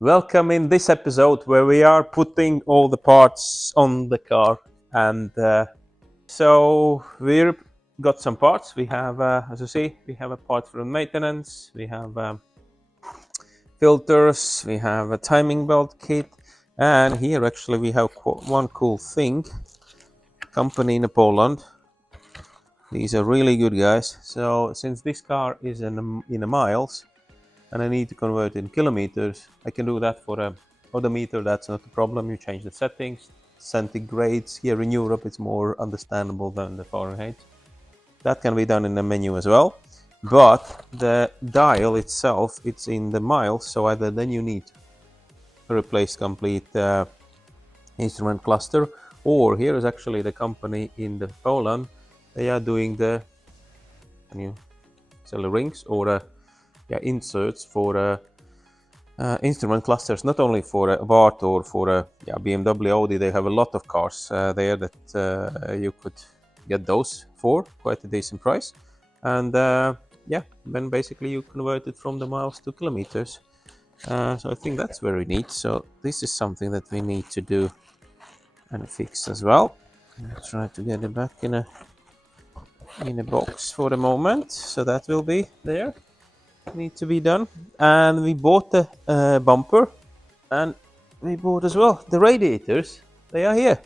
Welcome in this episode where we are putting all the parts on the car. And so we've got some parts. We have, as you see, we have a part for maintenance. We have filters. We have a timing belt kit. And here actually we have one cool thing. Company in Poland. These are really good guys. So since this car is in a miles, and I need to convert in kilometers, I can do that for a odometer. That's not a problem. You change the settings, centigrades. Here in Europe, it's more understandable than the Fahrenheit. That can be done in the menu as well. But the dial itself, it's in the miles. So either then you need to replace complete instrument cluster, or here is actually the company in the Poland. They are doing the, can you sell the rings or inserts for instrument clusters, not only for Abarth or for BMW, Audi. They have a lot of cars there that you could get those for quite a decent price. And then basically you convert it from the miles to kilometers. So I think that's very neat. So this is something that we need to do and fix as well. I'll try to get it back in a box for the moment. So that will be there. Need to be done. And we bought the bumper, and we bought as well the radiators. They are here.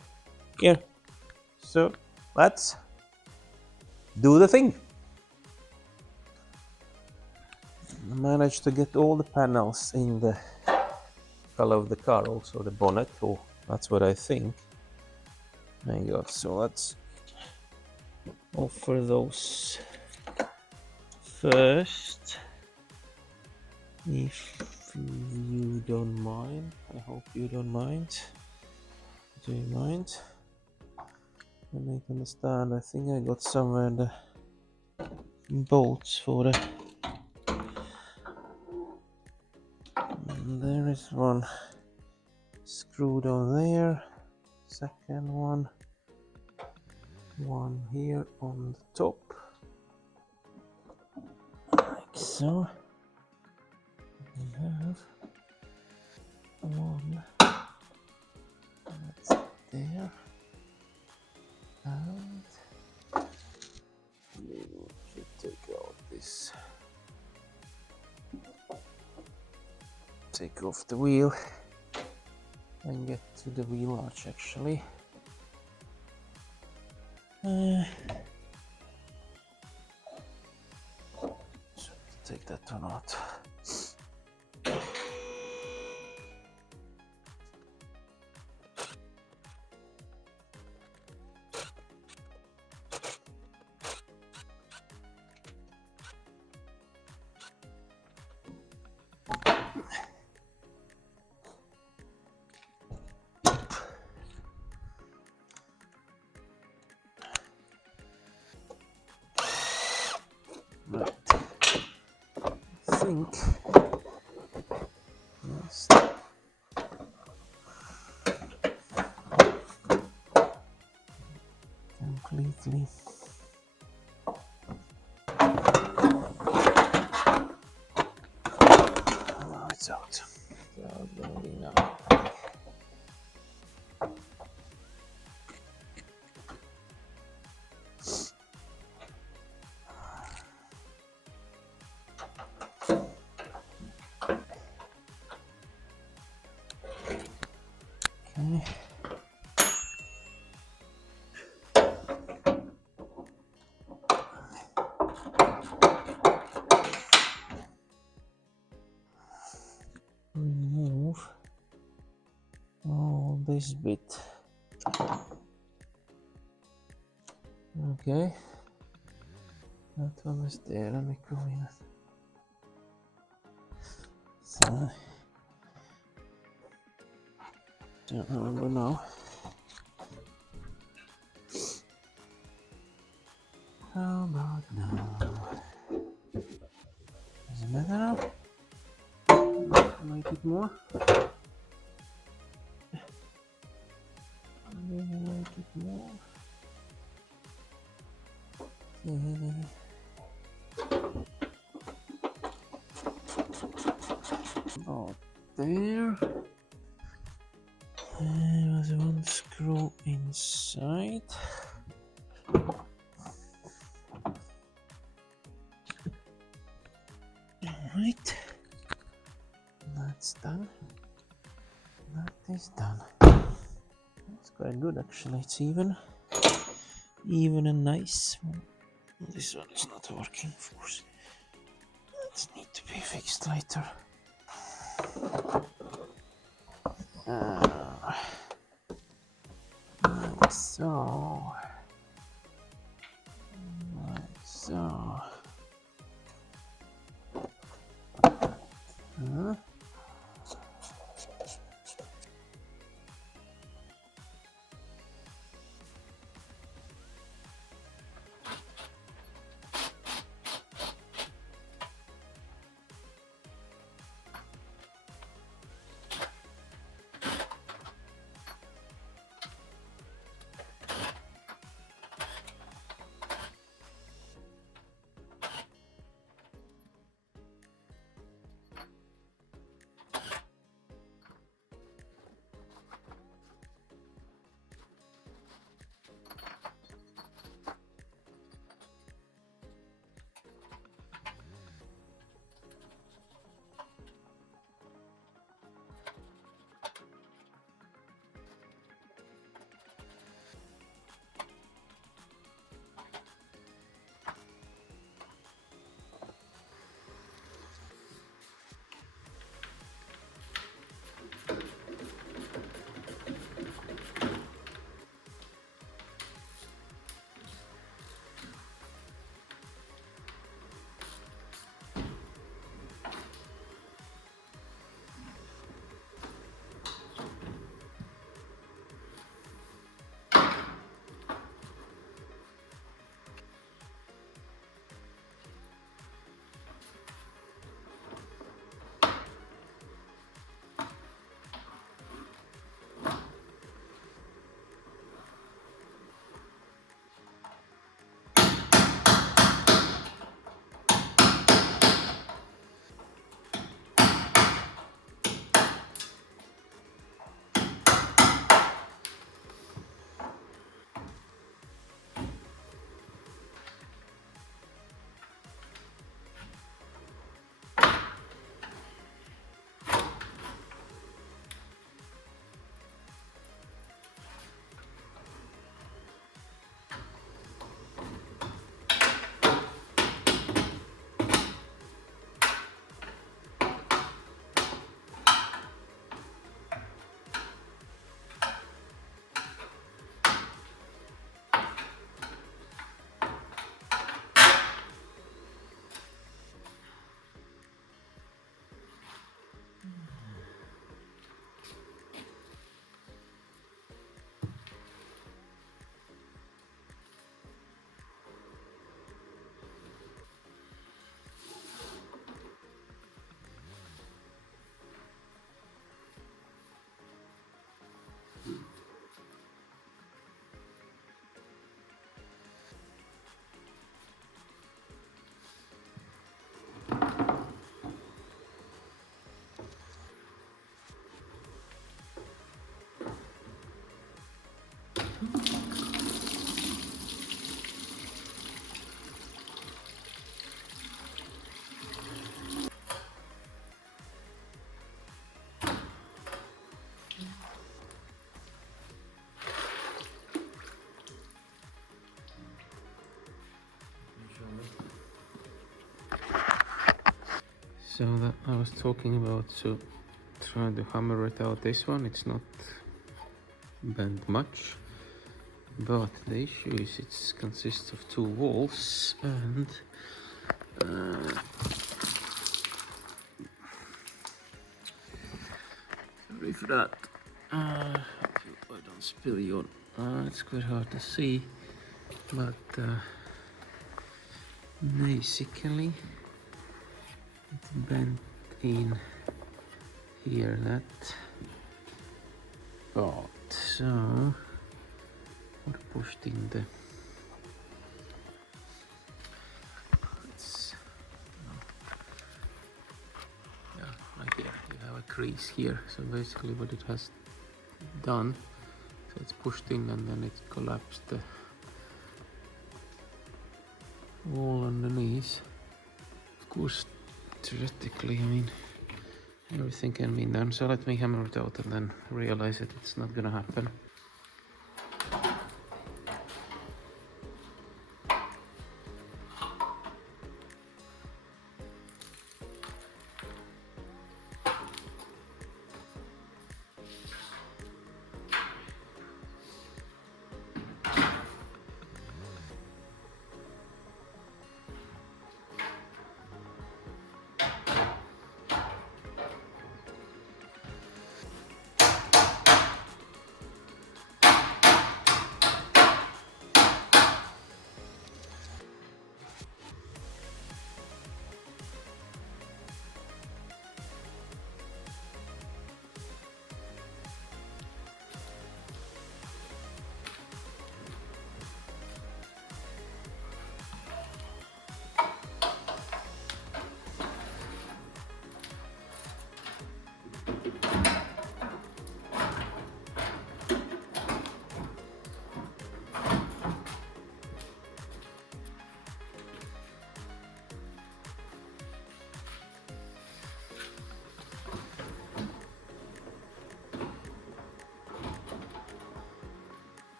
So let's do the thing. Managed to get all the panels in the color of the car, also the bonnet, or that's what I think. There you go. So let's offer those first, if you don't mind. I hope you don't mind. Do you mind? I need to understand. I think I got somewhere the bolts for the. And there is one screwed on there. Second one here on the top, like so. We have one that's there, and we will take out this, take off the wheel and get to the wheel arch actually. So take that one out. Right. I think yes. Completely. Oh, it's out. So now. Okay. Remove all this bit. Okay, that one is there. Let me go in. So, don't remember now. How about now? Does it matter now? Make it more. Make it more. About there. There was one screw inside. Alright, that's done. That is done. It's quite good actually, it's even and nice. This one is not working, of course. That needs to be fixed later. Like so. Like so. So that I was talking about, so trying to hammer it out. This one, it's not bent much, but the issue is it consists of two walls, and sorry for that. I hope I don't spill you on. It's quite hard to see, but basically it's bent in here, that part. So what pushed in the, it's, yeah, like here you have a crease here. So basically what it has done, so it's pushed in and then it collapsed the wall underneath. Of course, theoretically, I mean, everything can be done. So let me hammer it out and then realize that it's not gonna happen.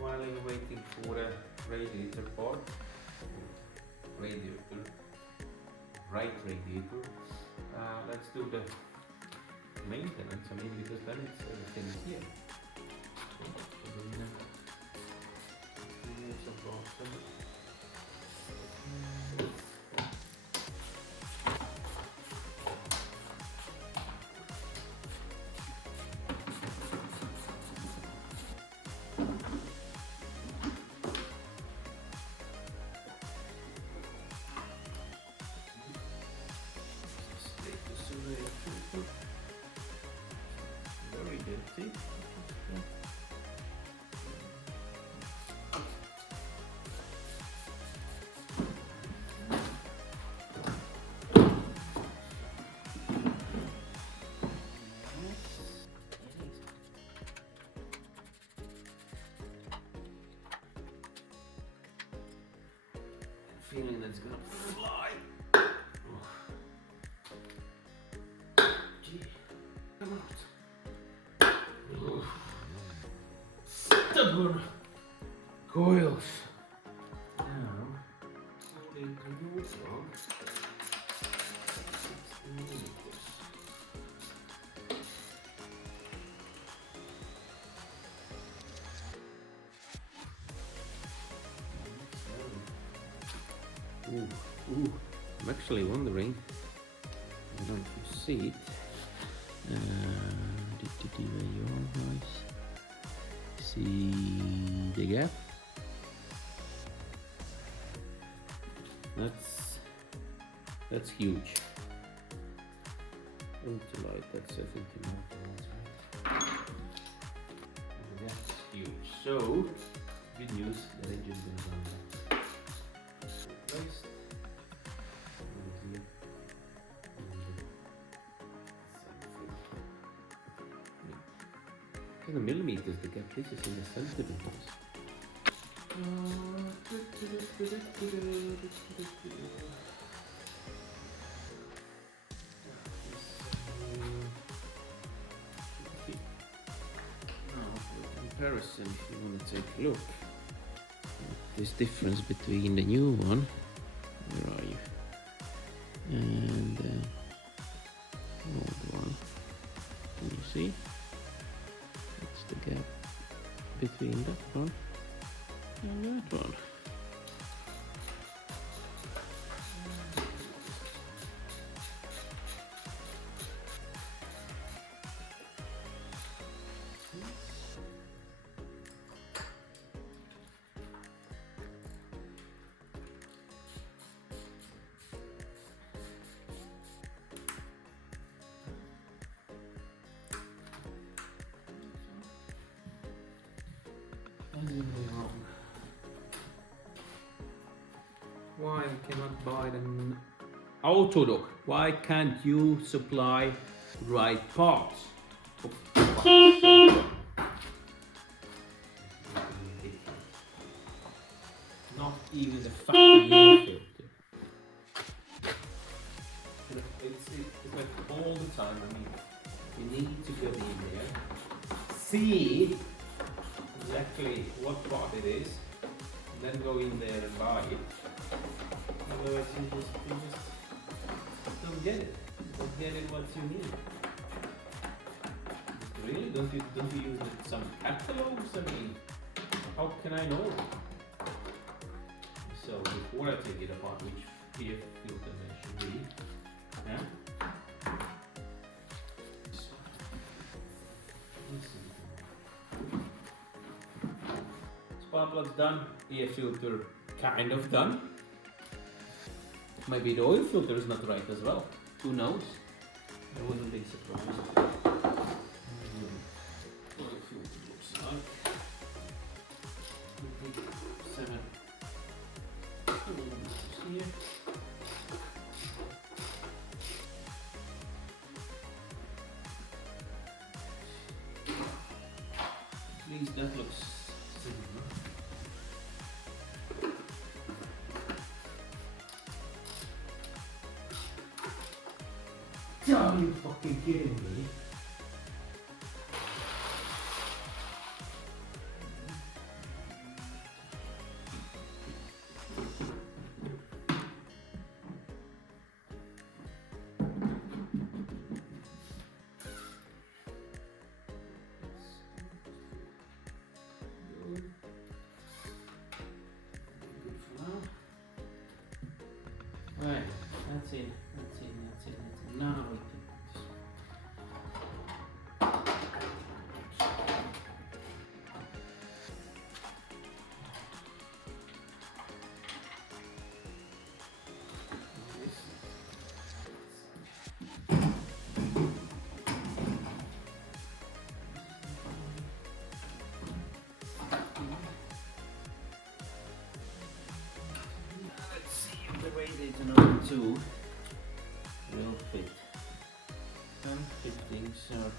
While I'm waiting for the radiator part, right radiator, let's do the maintenance. I mean, because then it's everything is here. Remove some bottom. Very dirty. Feeling that's gonna fly. Gee, come out. Stubborn coils. Now, we can also 16 meters. Ooh, ooh. I'm actually wondering. I don't know if you see it. Where you are, guys? See the gap? That's huge. Ultralight, that's I think the right. That's huge. So good news, the engine goes on. Replaced. In the millimeters, the gap. This is in the centimeters. Now, for comparison, if you want to take a look at this difference between the new one, where are you, and the old one, can you see? That's the gap between that one and that one. Why cannot buy the Autodoc? Why can't you supply right parts? Not even the factory air filter. It's like all the time. I mean, you need to go in there, see exactly what part it is, and then go in there and buy it. Otherwise, you just don't get it. Don't get it what you need. Really? Don't you use some catalogs? I mean, how can I know? So before I take it apart, which PF filter there should be, yeah. Spark plug's done. PF filter kind of done. Maybe the oil filter is not right as well. Who knows? I wouldn't be surprised. Oil filter looks like 7 here. At least that looks similar. Are you fucking kidding me? Right, that's it. Now we can. Let's see if the Radiator 2 will fit. 15 circle.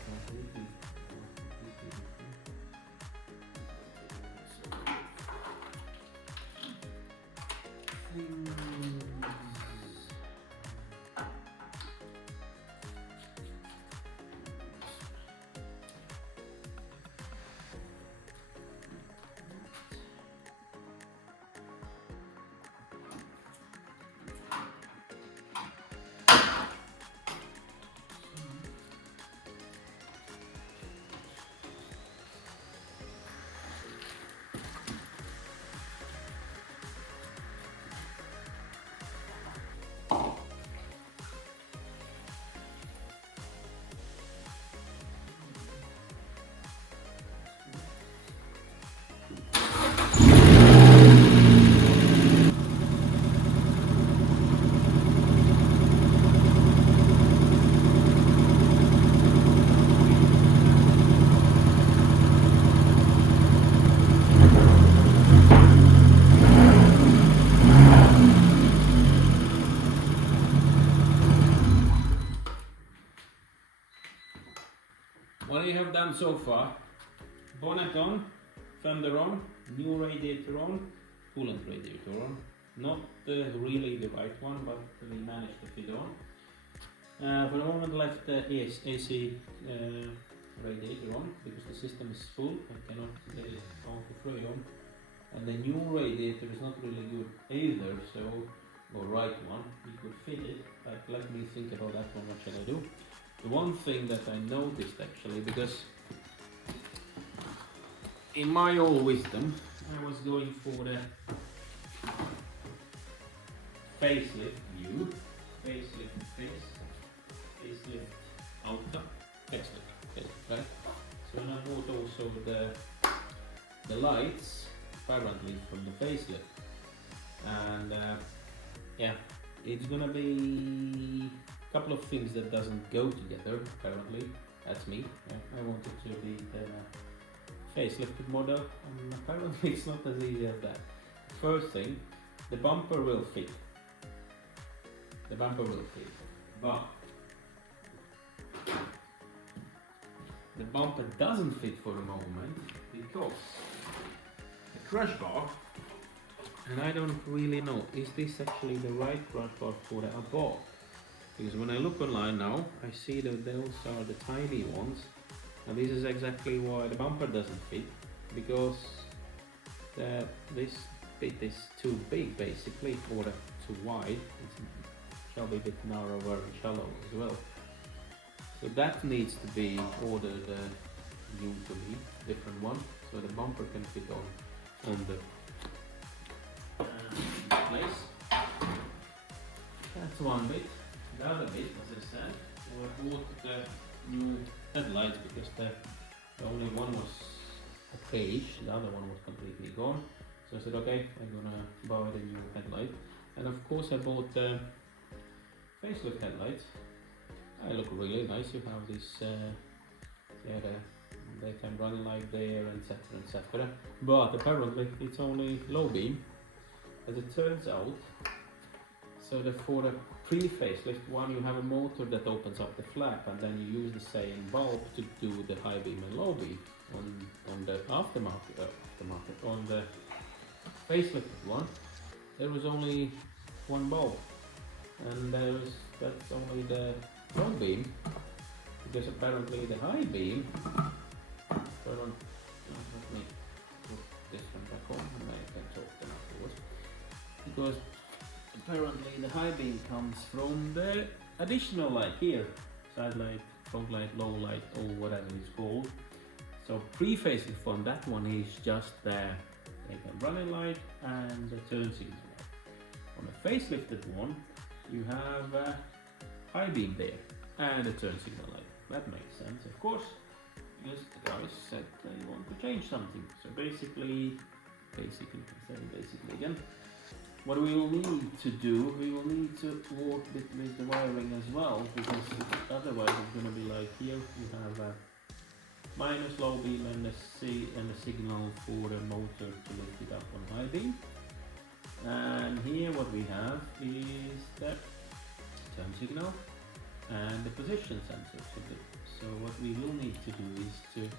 done so far. Bonnet on, fender on, new radiator on, coolant radiator on. Not really the right one, but we managed to fit on. For the moment left the AC radiator on because the system is full. I cannot get it on to free on. And the new radiator is not really good either, so, or right one, you could fit it, but let me think about that one, what shall I do? The one thing that I noticed actually, because in my old wisdom, I was going for the facelift view, facelift face, facelift outer, facelift, right? So I bought also the lights, apparently from the facelift, and yeah, it's gonna be a couple of things that doesn't go together, apparently. That's me. I want it to be the facelifted model, and apparently it's not as easy as that. First thing, the bumper will fit. The bumper will fit, but the bumper doesn't fit for the moment because the crush bar, and I don't really know, is this actually the right crush bar for the Abarth? Because when I look online now, I see that those are the tiny ones, and this is exactly why the bumper doesn't fit, because this bit is too big basically, or too wide. It shall be a bit narrower and shallow as well. So that needs to be ordered new to me, different one, so the bumper can fit on the place. That's one bit. The other bit, as I said, I bought the new headlights because the only one was a page, the other one was completely gone. So I said, okay, I'm gonna buy the new headlight. And of course I bought the facelift headlights. They look really nice. You have this, the daytime running light there, etc, etc. But apparently it's only low beam, as it turns out. So for the pre-facelift one, you have a motor that opens up the flap, and then you use the same bulb to do the high beam and low beam. On the aftermarket, on the facelifted one, there was only one bulb, and that's only the low beam, because apparently the high beam, let me put this one back on and I can talk them afterwards, because apparently the high beam comes from the additional light here, side light, front light, low light, or whatever it's called. So pre-facelift one, that one is just the running light and the turn signal light. On a facelifted one, you have a high beam there and a turn signal light. That makes sense, of course, because the guys said they want to change something. So basically again, what we will need to do, we will need to work with the wiring as well, because otherwise it's going to be like here you have a minus low beam and a signal for the motor to lift it up on high beam. And here what we have is the turn signal and the position sensor. So what we will need to do is to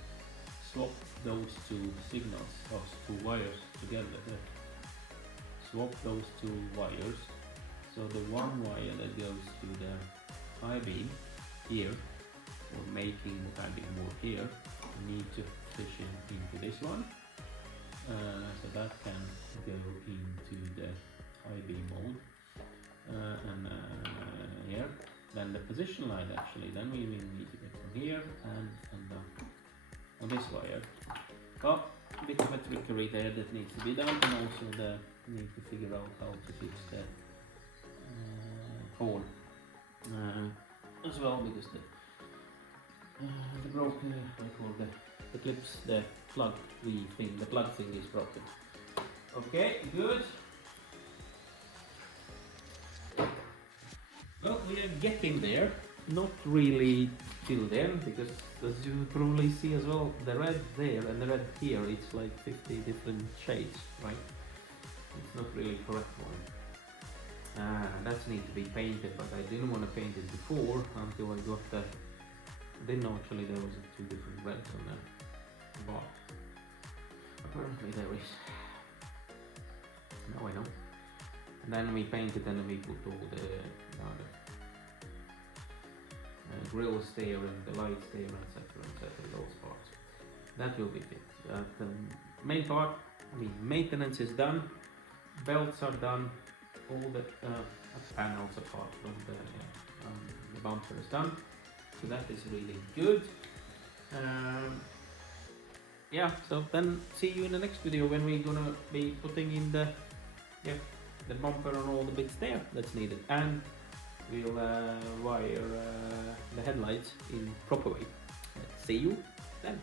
swap those two signals, those two wires together. Swap those two wires. So the one wire that goes to the high beam here, or making the high beam more here, we need to position into this one. So that can go into the high beam mode, and here. Then the position line actually, then we will need to get from here and on this wire. Oh, a bit of a trickery there that needs to be done, and also need to figure out how to fix the horn as well, because the broken, the clips, the plug thing is broken. Okay, good. Well, we are getting there, not really till then, because as you probably see as well, the red there and the red here, it's like 50 different shades, right? It's not really correct one. That needs to be painted, but I didn't want to paint it before until I got the Didn't know actually there was two different reds on the Abarth. Apparently there is. Now I know. And then we painted and we put all the grill stair and the light stair, etc. those parts. That will be it. The main part, maintenance is done, belts are done, all the panels apart from the bumper is done. So that is really good. Yeah, so then see you in the next video when we're gonna be putting in the bumper and all the bits there that's needed, and we'll wire the headlights in proper way. See you then.